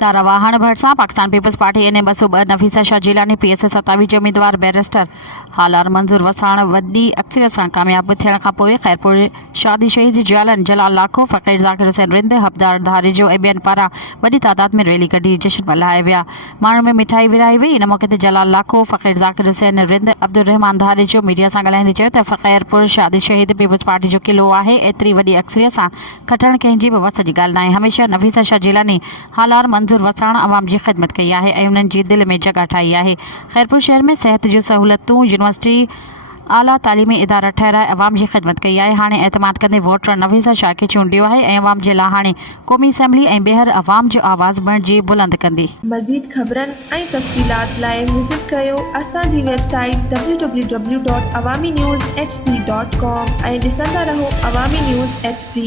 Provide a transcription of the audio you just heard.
धारावाहन भरिसां Pakistan Peoples Party N 202 Nafisa Shah Jilani PS 27 उम्मीदवार बैरिस्टर हालार मंजूर वसाण वॾी अक्सरियत सां कामयाब थियण खां पोइ खैरपुर शादी शहीद जी जालन जलाल लाखो फ़कीर ज़ाकिर हुसैन रिंद हबदार धारिजो ऐं ॿियनि पारां वॾी तादाद में रैली कढी जश्न मल्हाया विया। माण्हुनि में मिठाई विराई वई। इन मौक़े ते जलाल लाखो फ़कीर ज़ाकिर हुसैन रिंद अब्दुल रहमान धारिजो मीडिया सां ॻाल्हाईंदे चयो त फ़कीरपुर शादी शहीद पीपल्स पार्टी जो किलो आहे। एतिरी वॾी अक्सरियत सां खटण कंहिंजी बि वस जी ॻाल्हि न आहे। हमेशह नफ़ीसा शाह जिलानी हालार मंजूर वसाण अवाम जी ख़िदमत कई आहे ऐं उन्हनि जी दिलि में जॻह ठाही आहे। खैरपुर शहर में सिहत जूं सहूलियतूं यूनिवर्सिटी आला तालीमी इदारा ठहिराए अवाम जी ख़िदमत कई आहे। हाणे एतमाद कंदे वोटर नफ़ीसा शाह खे चूंडियो आहे ऐं अवाम जे लाइ हाणे क़ौमी असैम्बली ऐं ॿीहर अवाम जो आवाज़ बणिजी बुलंद कंदी। मज़ीद ख़बरनि ऐं तफ़सीलात लाइ विज़िट कयो असांजी वेबसाइट www.awamiNewsHD.com ऐं ॾिसंदा रहो अवामी न्यूज़ HD।